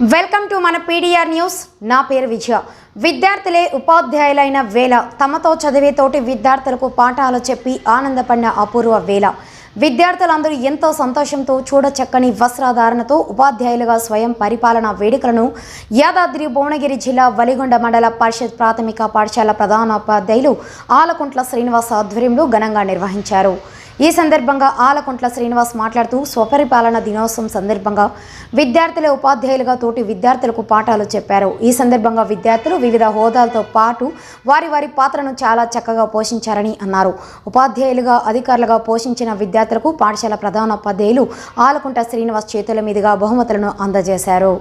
Welcome to మన PDR news. నా పేరు విజయ. విద్యార్థులే ఉపాధ్యాయులైన వేళ తమతో చదివే తోటి విద్యార్థులకు పాఠాలు చెప్పి ఆనందపడిన అపూర్వ వేళ. విద్యార్థులందరూ ఎంతో సంతోషంతో చూడచక్కని వస్త్రధారణతో ఉపాధ్యాయులుగా స్వయం పరిపాలన వేడుకలను యాదాద్రి భువనగిరి జిల్లా వలిగొండ మండల పరిషత్ ప్రాథమిక పాఠశాల ప్రధానోపాధ్యాయులు ఆలకుంట్ల శ్రీనివాస్ ఆధ్వర్యంలో ఘనంగా నిర్వహించారు. ఈ సందర్భంగా ఆలకుంట్ల శ్రీనివాస్ మాట్లాడుతూ స్వపరిపాలన దినోత్సవం సందర్భంగా విద్యార్థుల ఉపాధ్యాయులుగా తోటి విద్యార్థులకు పాఠాలు చెప్పారు. ఈ సందర్భంగా విద్యార్థులు వివిధ హోదాలతో పాటు వారి వారి పాత్రను చాలా చక్కగా పోషించారని అన్నారు. ఉపాధ్యాయులుగా అధికారులుగా పోషించిన విద్యార్థులకు పాఠశాల ప్రధానోపాధ్యాయులు ఆలకుంట శ్రీనివాస్ చేతుల మీదుగా బహుమతులను అందజేశారు.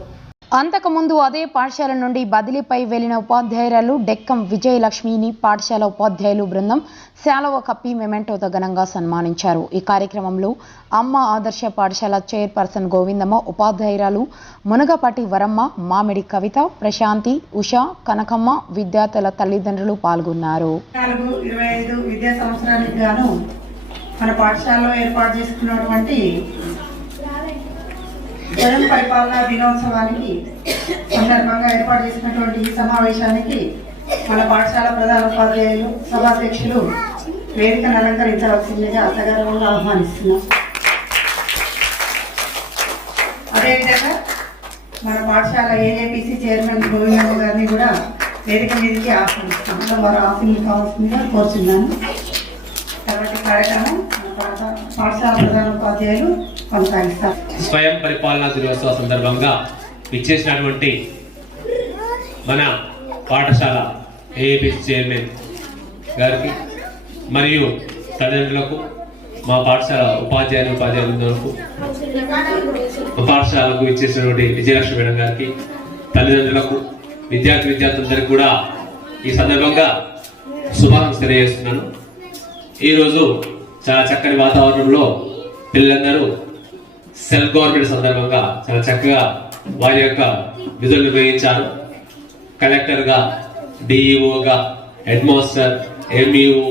అంతకుముందు అదే పాఠశాల నుండి బదిలీపై వెళ్ళిన ఉపాధ్యాయురాలు డెక్కం విజయలక్ష్మిని పాఠశాల ఉపాధ్యాయులు బృందం శాలవ కప్పి మెమెంటోతో ఘనంగా సన్మానించారు. ఈ కార్యక్రమంలో అమ్మ ఆదర్శ పాఠశాల చైర్పర్సన్ గోవిందమ్మ ఉపాధ్యాయురాలు మునగపాటి వరమ్మ మామిడి కవిత ప్రశాంతి ఉష కనకమ్మ విద్యార్థుల తల్లిదండ్రులు పాల్గొన్నారు. మన పాఠశాలలో ఏర్పాటు చేసుకున్నటువంటి స్వయం పరిపాలనా దినోత్సవానికి సందర్భంగా ఏర్పాటు చేసినటువంటి ఈ సమావేశానికి మన పాఠశాల ప్రధాన ఉపాధ్యాయులు సభాధ్యక్షులు వేదికను అలంకరించవలసిందిగా అత్తగారు ఆహ్వానిస్తున్నాం. అదేవిధంగా మన పాఠశాల ఏఏపీసీ చైర్మన్ గోవిందమ్మ గారిని కూడా వేదిక మీదకి ఆహ్వానిస్తాం వారు ఆశీస్సులు కావాల్సిందిగా కోరుచున్నాను. కాబట్టి కార్యక్రమం మన పాఠశాల ప్రధాన ఉపాధ్యాయులు కొనసాగిస్తారు స్వయం పరిపాలనా దినోత్సవ సందర్భంగా ఇచ్చేసినటువంటి మన పాఠశాల ఏఏపీసీ చైర్మన్ గారికి మరియు తల్లిదండ్రులకు మా పాఠశాల ఉపాధ్యాయులు ఉపాధ్యాయులకు పాఠశాలకు ఇచ్చేసినటువంటి విజయలక్ష్మి మేడం గారికి తల్లిదండ్రులకు విద్యార్థి విద్యార్థులందరికీ కూడా ఈ సందర్భంగా శుభాకాంక్షలు తెలియజేస్తున్నాను. ఈరోజు చాలా చక్కని వాతావరణంలో పిల్లలందరూ సెల్ఫ్ గవర్నమెంట్ సందర్భంగా చాలా చక్కగా వారి యొక్క విధులు నిర్వహించారు కలెక్టర్గా డిఈఓగా head master MEO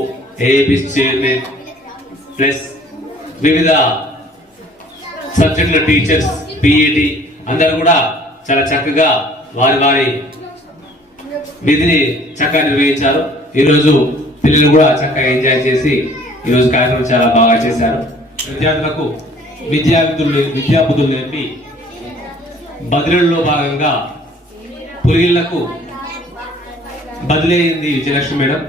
AAP chairman plus వివిధ సబ్జెక్టుల టీచర్స్ పిఈటి అందరూ కూడా చాలా చక్కగా వారి వారి విధిని చక్కగా నిర్వహించారు. ఈరోజు పిల్లలు కూడా చక్కగా ఎంజాయ్ చేసి ఈరోజు కార్యక్రమం చాలా బాగా చేశారు. విద్యార్థులకు విద్యార్థులు విధులు విద్యా బుద్ధులు నేర్పి బదిలీలో భాగంగా పురిగిళ్ళకు బదిలీ అయింది విజయలక్ష్మి మేడం.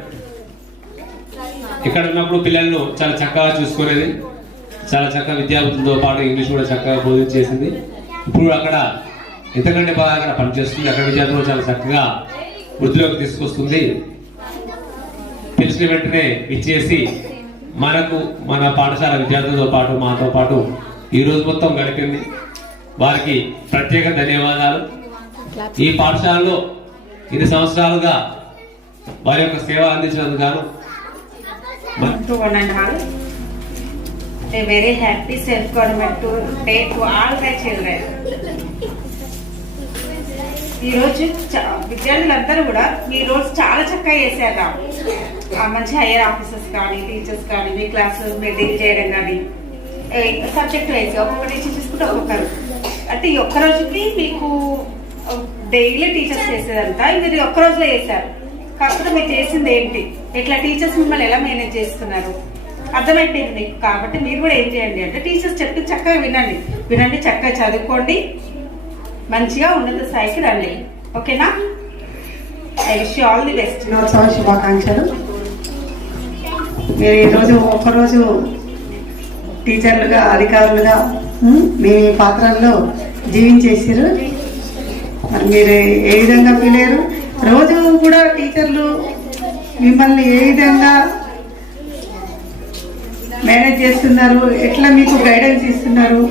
ఇక్కడ ఉన్నప్పుడు పిల్లలను చాలా చక్కగా చూసుకునేది. చాలా చక్కగా విద్యాబుద్ధులతో పాటు ఇంగ్లీష్ కూడా చక్కగా బోధించేసింది ఇప్పుడు అక్కడ ఎంతకంటే బాగా అక్కడ పనిచేస్తుంది. అక్కడ విద్యార్థులు చాలా చక్కగా వృద్ధిలోకి తీసుకొస్తుంది. తెలిసిన వెంటనే ఇచ్చేసి మనకు మన పాఠశాల విద్యార్థులతో పాటు మాతో పాటు ఈ రోజు మొత్తం గడిపింది వారికి ప్రత్యేక ధన్యవాదాలు ఈ పాఠశాలలో ఇన్ని సంవత్సరాలుగా వారి యొక్క సేవ అందించినందుకు గాను very happy self and all. A very happy self-government to take to all the children. ఈరోజు చ- విద్యార్థులందరూ కూడా మీ రోజు చాలా చక్కగా చేశారు రా. మంచి హైయర్ ఆఫీసర్స్ కానీ టీచర్స్ కానీ మీ క్లాస్ మీటింగ్ చేయడం కానీ సబ్జెక్ట్ వైజ్ ఒక్కొక్క టీచర్ చూసుకుంటే ఒక్కొక్కరు. అంటే ఈ ఒక్క రోజుకి మీకు డైలీ టీచర్స్ చేసేదంతా మీరు ఒక్క రోజులో చేశారు. కాకపోతే మీరు చేసింది ఏంటి? ఇట్లా టీచర్స్ మిమ్మల్ని ఎలా మేనేజ్ చేస్తున్నారు? అర్థమైపోయింది మీకు. కాబట్టి మీరు కూడా ఏం చేయండి అంటే టీచర్స్ చెప్పి చక్కగా వినండి. వినండి చక్కగా చదువుకోండి. మంచిగా ఉన్నత స్థాయికి రండి ఓకేనా? I wish all the best దినోత్సవ శుభాకాంక్షలు. మీరు ఈరోజు ఒకరోజు టీచర్లుగా అధికారులుగా మీ పాత్రల్లో జీవించేసారు. మరి మీరు ఏ విధంగా ఫీల్ అయ్యారు రోజు కూడా టీచర్లు మిమ్మల్ని ఏ విధంగా మేనేజ్ చేస్తున్నారు? ఎట్లా మీకు గైడెన్స్ ఇస్తున్నారు?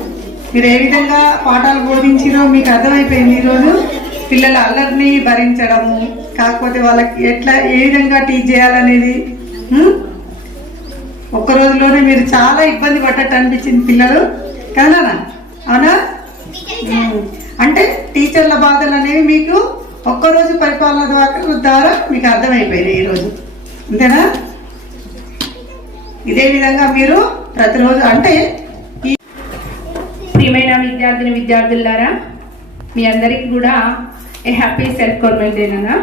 మీరు ఏ విధంగా పాఠాలు బోధించిరో మీకు అర్థమైపోయింది ఈరోజు? పిల్లల అల్లరిని భరించడము కాకపోతే వాళ్ళకి ఎట్లా ఏ విధంగా టీచ్ చేయాలనేది ఒక్క రోజులోనే మీరు చాలా ఇబ్బంది పడ్డట్టు అనిపించింది పిల్లలు. కదా అవునా? అంటే టీచర్ల బాధలు అనేవి మీకు ఒక్కరోజు పరిపాలన ద్వారా ద్వారా మీకు అర్థమైపోయినాయి ఈరోజు. అంతేనా? ఇదే విధంగా మీరు ప్రతిరోజు అంటే ప్రియమైన విద్యార్థిని విద్యార్థులారా మీ అందరికి కూడా ఏ హ్యాపీ సెల్ఫ్ గవర్నమెంట్ డేనా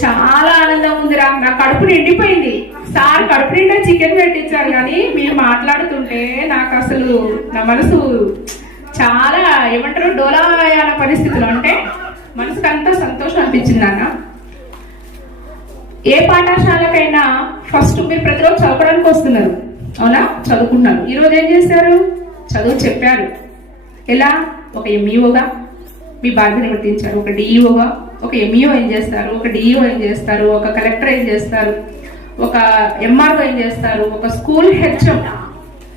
చాలా ఆనందం ఉందిరా. నా కడుపు నిండిపోయింది. సార్ కడుపు నిండా చికెన్ పెట్టించారు కానీ మీరు మాట్లాడుతుంటే నాకు అసలు నా మనసు చాలా ఏమంటారు డోలాయాల పరిస్థితులు. అంటే మనసుకు అంతా సంతోషం అనిపించింది అన్న ఏ పాఠశాలకైనా ఫస్ట్ మీరు ప్రతిరోజు చదవడానికి వస్తున్నారు. అవునా? చదువుకున్నారు ఈరోజు ఏం చేశారు? చదువు చెప్పారు. ఎలా? ఒక ఎంఈఓగా మీ బాధ్యత గుర్తించారు ఒక డిఈఓగా ఒక ఎంఈఓ ఏం చేస్తారు? ఒక డిఈఓ ఏం చేస్తారు? ఒక కలెక్టర్ ఏం చేస్తారు? ఒక ఎంఆర్ఓ ఏం చేస్తారు? ఒక school HM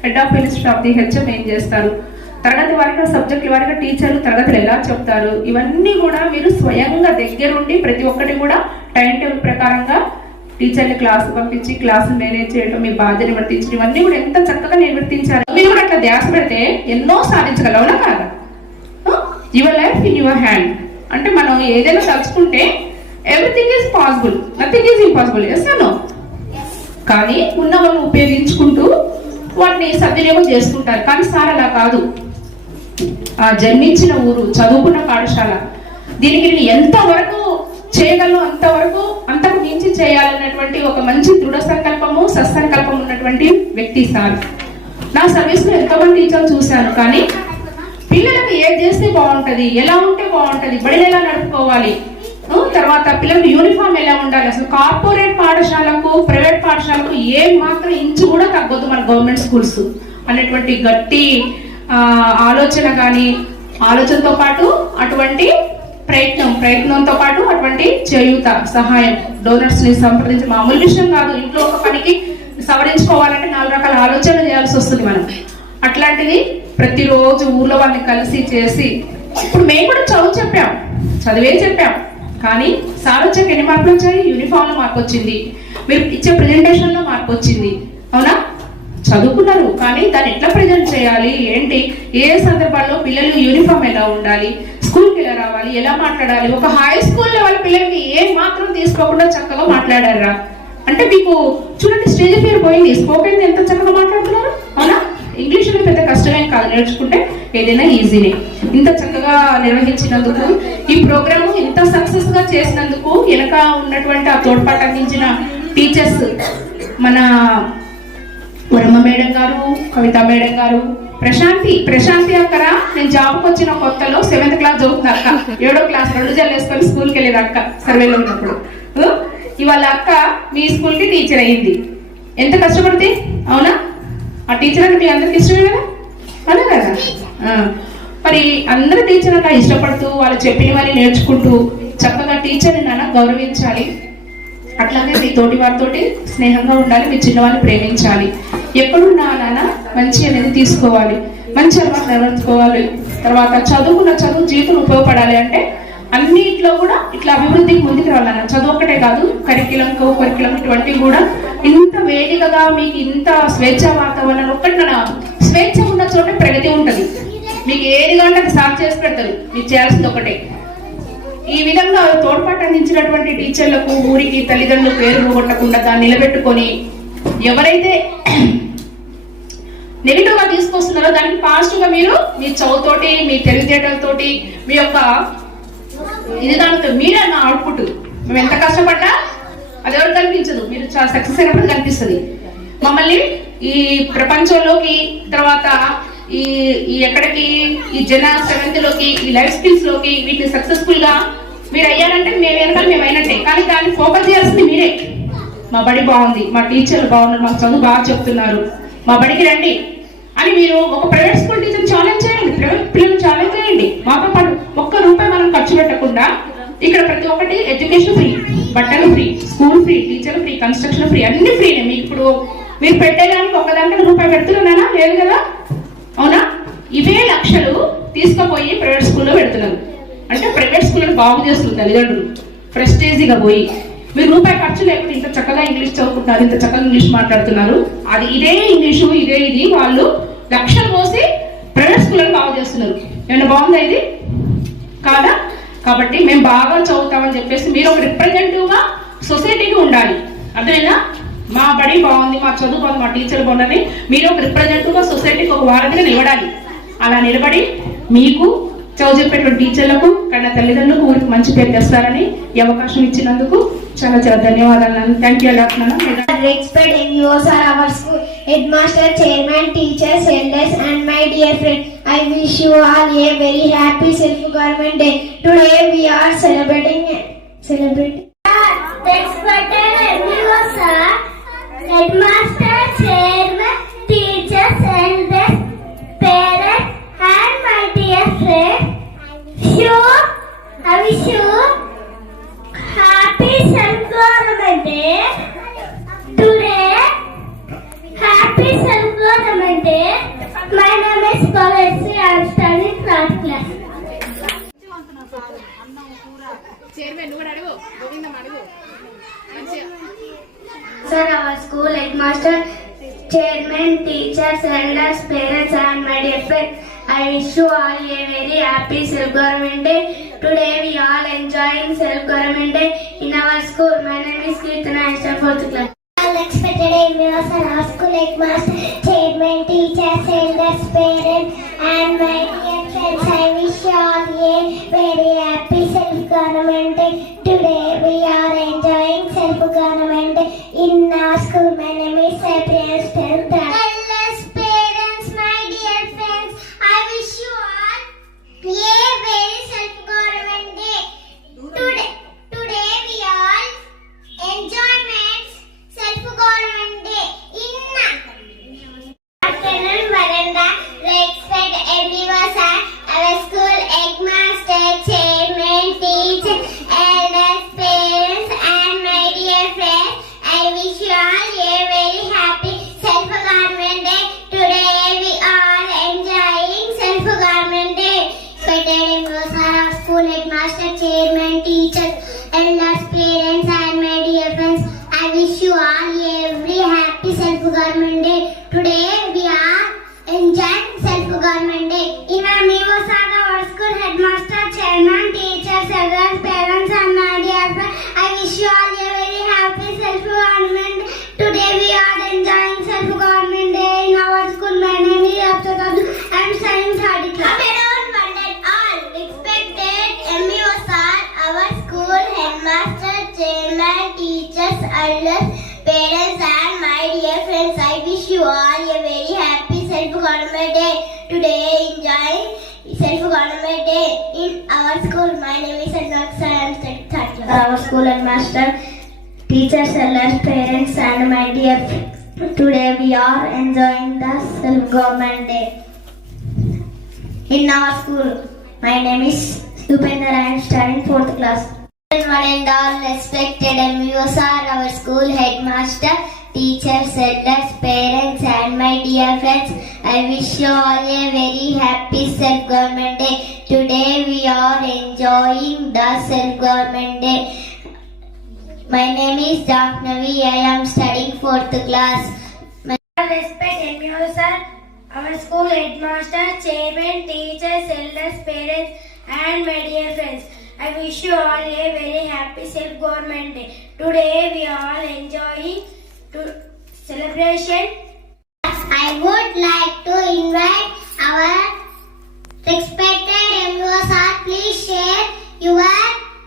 head of minister of the HM ఏం చేస్తారు? తరగతి వారిగా సబ్జెక్టుల వారిగా టీచర్లు తరగతులు ఎలా చెప్తారు? ఇవన్నీ కూడా మీరు స్వయంగా దగ్గరుండి ప్రతి ఒక్కటి కూడా టైం టేబుల్ ప్రకారంగా టీచర్ని క్లాస్ పంపించి క్లాస్ మేనేజ్ చేయడం మీ బాధ్యత నిర్వర్తించడం ఇవన్నీ కూడా ఎంత చక్కగా నిర్వర్తించారు మీరు కూడా అట్లా ధ్యాస పెడితే ఎన్నో సాధించగలవునా కాదా? Your life in your hand అంటే మనం ఏదైనా తలుచుకుంటే everything is possible nothing is impossible yes no కానీ ఉన్న వాళ్ళు ఉపయోగించుకుంటూ వాటిని సద్వినియోగం చేసుకుంటారు. కానీ సార్ అలా కాదు. ఆ జన్మించిన ఊరు చదువుకున్న పాఠశాల దీనికి నేను ఎంతవరకు చేయగలను అంతవరకు అంతకు మించి చేయాలన్నటువంటి ఒక మంచి దృఢ సంకల్పము సత్సంకల్పం ఉన్నటువంటి వ్యక్తి సార్. నా సర్వీస్లో ఎంతో టీచర్లు చూశాను కానీ పిల్లలకు ఏది చేస్తే బాగుంటది ఎలా ఉంటే బాగుంటది బడిని ఎలా నడుపుకోవాలి? తర్వాత పిల్లలకు యూనిఫామ్ ఎలా ఉండాలి? అసలు కార్పొరేట్ పాఠశాలకు ప్రైవేట్ పాఠశాలకు ఏ మాత్రం ఇంచు కూడా తగ్గొద్దు మన గవర్నమెంట్ స్కూల్స్ అనేటువంటి గట్టి ఆలోచన కానీ ఆలోచనతో పాటు అటువంటి ప్రయత్నం ప్రయత్నంతో పాటు అటువంటి చేయూత సహాయం డోనర్స్ని సంప్రదించి మామూలు విషయం కాదు. ఇంట్లో ఒక పనికి సవరించుకోవాలంటే నాలుగు రకాల ఆలోచన చేయాల్సి వస్తుంది మనం. అట్లాంటిది ప్రతిరోజు ఊర్లో వాళ్ళని కలిసి చేసి ఇప్పుడు మేము కూడా చదువు చెప్పాం చదివే చెప్పాం. కానీ సార్ వచ్చాక ఎన్ని మార్కులు వచ్చాయి? యూనిఫామ్లో మార్పు వచ్చింది మీరు ఇచ్చే ప్రెజెంటేషన్లో మార్పు వచ్చింది అవునా? చదువుకున్నారు కానీ దాన్ని ఎట్లా ప్రజెంట్ చేయాలి? ఏంటి? ఏ సందర్భాల్లో పిల్లలు యూనిఫామ్ ఎలా ఉండాలి? స్కూల్కి ఎలా రావాలి? ఎలా మాట్లాడాలి? ఒక హై స్కూల్ లెవెల్ పిల్లలకి ఏ మాత్రం తీసుకోకుండా చక్కగా మాట్లాడారా? అంటే మీకు చూడండి స్టేజ్ పేరు పోయింది. స్పోకెన్ ఎంత చక్కగా మాట్లాడుతున్నారు? అవునా? ఇంగ్లీష్ అనేది పెద్ద కష్టమేం కాదు. నేర్చుకుంటే ఏదైనా ఈజీనే ఇంత చక్కగా నిర్వహించినందుకు ఈ ప్రోగ్రామ్ ఇంత సక్సెస్గా చేసినందుకు వెనక ఉన్నటువంటి ఆ తోడ్పాటు అందించిన టీచర్స్ మన వరమ్మ మేడం గారు కవిత మేడం గారు ప్రశాంతి ప్రశాంతి అక్కరా నేను జాబ్కి వచ్చిన కొత్తలో సెవెంత్ క్లాస్ చదువుతున్న అక్క. ఏడో క్లాస్ రెండు జల్లేసుకొని స్కూల్కి వెళ్ళేది అక్క సర్వేలో ఉన్నప్పుడు. ఇవాళ అక్క మీ స్కూల్కి టీచర్ అయింది ఎంత కష్టపడితే? అవునా? ఆ టీచర్ అంటే మీ అందరికి ఇష్టమే కదా? అవునా కదా? మరి అందరు టీచర్ అలా ఇష్టపడుతూ వాళ్ళు చెప్పినవన్నీ నేర్చుకుంటూ చక్కగా టీచర్ని నాన్న గౌరవించాలి. అట్లాగే మీ తోటి వారితోటి స్నేహంగా ఉండాలి మీ చిన్నవాళ్ళని ప్రేమించాలి. ఎప్పుడు నా నాన్న మంచి అనేది తీసుకోవాలి. మంచి అలవాటు నెరవేర్చుకోవాలి. తర్వాత చదువుకున్న చదువు జీవితం ఉపయోగపడాలి అంటే అన్నిట్లో కూడా ఇట్లా అభివృద్ధికి ముందుకు రావాలన్న చదువు ఒక్కటే కాదు కరికులం కో కరికులం ఇటువంటివి కూడా ఇంత వేదికగా మీకు ఇంత స్వేచ్ఛ వాతావరణం ఒక్కటి నా స్వేచ్ఛ ఉన్న చోట ప్రగతి ఉంటుంది. మీకు ఏది కంటే అది సాగు చేసి పెడతారు. మీకు చేయాల్సింది ఒకటే. ఈ విధంగా తోడ్పాటు అందించినటువంటి టీచర్లకు ఊరికి తల్లిదండ్రులు పేరు పోగొట్టకుండా దాన్ని నిలబెట్టుకొని ఎవరైతే నెగిటివ్గా తీసుకొస్తున్నారో దానికి పాజిటివ్గా మీరు మీ చదువుతోటి మీ తెలివితేటలతోటి మీ యొక్క ఇది దానితో మీరే నా అవుట్పుట్. మేము ఎంత కష్టపడ్డా అది ఎవరు కనిపించదు. మీరు చాలా సక్సెస్ అయినప్పుడు కనిపిస్తుంది. మమ్మల్ని ఈ ప్రపంచంలోకి తర్వాత ఈ ఈ ఎక్కడికి ఈ జన సెవెంత్లోకి ఈ లైఫ్ స్కిల్స్లోకి వీటిని సక్సెస్ఫుల్గా మీరు అయ్యారంటే మేము వెనకాల మేము అయినట్టే. కానీ దాన్ని ఫోకస్ చేయాల్సింది మీరే. మా బడి బాగుంది మా టీచర్లు బాగున్నారు మా చదువు బాగా చెప్తున్నారు. మా బడికి రండి అని మీరు ఒక ప్రైవేట్ స్కూల్ టీచర్ ఛాలెంజ్ చేయండి. ప్రైవేట్ పిల్లలు ఛాలెంజ్ చేయండి. మాతో పాటు ఒక్క రూపాయి మనం ఖర్చు పెట్టకుండా ఇక్కడ ప్రతి ఒక్కటి ఎడ్యుకేషన్ ఫ్రీ బట్టలు free school free teacher free construction free అన్ని ఫ్రీనే మీకు ఇప్పుడు మీరు పెట్టేదానికి ఒక దాంట్లో రూపాయి పెడుతున్నానా? లేదు కదా? అవునా? ఇవే లక్షలు తీసుకుపోయి ప్రైవేట్ స్కూల్లో పెడుతున్నారు. అంటే ప్రైవేట్ స్కూల్ బాగు చేస్తున్నారు తల్లిదండ్రులు. ప్రెస్టేజీగా పోయి. మీరు రూపాయి ఖర్చు లేకుండా ఇంత చక్కగా ఇంగ్లీష్ చదువుకుంటున్నారు ఇంత చక్కగా ఇంగ్లీష్ మాట్లాడుతున్నారు. అది ఇదే ఇంగ్లీషు ఇదే ఇది. వాళ్ళు లక్షలు పోసి ప్రైవేట్ స్కూళ్ళని బాగు చేస్తున్నారు. ఏమైనా బాగుందా ఇది? కాదా? కాబట్టి మేము బాగా చదువుతామని చెప్పేసి మీరు ఒక రిప్రజెంటేటివ్గా సొసైటీకి ఉండాలి. అర్థమైనా మా బడి బాగుంది మా చదువు బాగుంది మా టీచర్ బాగుందని మీరు ఒక రిప్రజెంటివ్గా సొసైటీకి ఒక వారధిని నిలబడాలి. అలా నిలబడి మీకు చదువు చెప్పేటువంటి టీచర్లకు కన్నా తల్లిదండ్రులకు ఊరికి మంచి పేరు తెస్తారని ఈ అవకాశం ఇచ్చినందుకు చాలా చాలా ధన్యవాదాలు నన్ను. థ్యాంక్ యూ అలా head master chairman teachers LS and my dear friend I wish you all a very happy self government day today we are celebrating celebrating Thanks for telling me, sir. Headmaster, chairman, school headmaster, chairman, teachers, elders, parents, and my dear friends, I wish you all a very happy self-government day. Today we all enjoying self-government day in our school. My name is Kirtana. I stand class. Unexpected emails and our school headmaster, chairman, teachers, elders, parents, and my dear friends. I wish you all a very happy self-government. Today we are enjoying self-government in our school. My name is Cyprian in our school. My name is Alexa. I am studying third class. Uh, our school headmaster, teachers, elders, parents, and my dear friends. Today, we are enjoying the self-government day in our school. My name is Upender. I am studying fourth class. One and all respected MEOs are our school headmaster, teachers, elders, parents, and my dear friends. I wish you all a very happy self-government day. Today enjoying the self-government day. My name is Jahnavi. I am studying fourth class. My respect MEOs are our school headmaster, chairman, teachers, elders, parents, and my dear friends. I wish you all a very happy self-government day. Today we are all enjoying to celebration. I would like to invite our your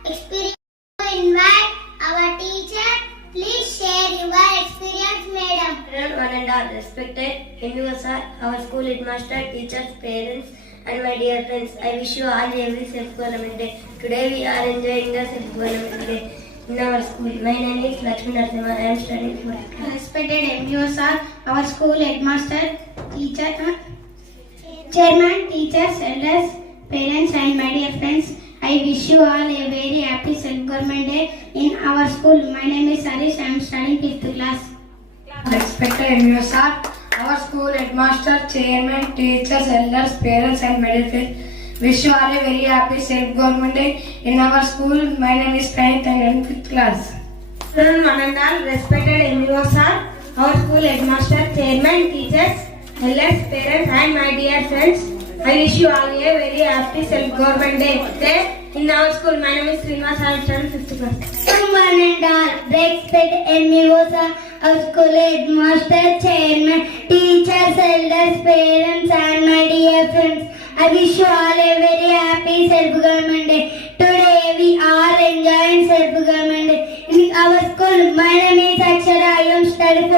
experience. To invite our teacher. Please share your experience, madam. Everyone, one and all respected MUSR, our school headmaster, teachers, parents, and my dear friends. I wish you all a very self-government day. Today we are enjoying the self-government day in our school. My name is Lakshmi Narasimha. I am studying fourth class. Respected MUSR, our school headmaster, teacher, uh, chairman, teachers, elders, parents, and my dear friends. I wish you all a very happy self-government day in our school. My name is Harish. I am studying fifth class. Respected MUSR, our school headmaster, chairman, teachers, elders, parents, and middle friends. Wish you all a very happy self-government day in our school. My name is Pranit and I am fifth class. And all, respected MEOs are our school headmaster, chairman, teachers, elders, parents, and my dear friends. I wish you all a very happy self-government day. Today, in our school, my name is Srinivas. I am studying fifth class. One and all, respected MEOs are our school headmaster, chairman, teachers, elders, parents, and my dear friends. I wish you all a very happy self-government day. Today we are enjoying self-government day. In our school, my name is Akshara, I am studying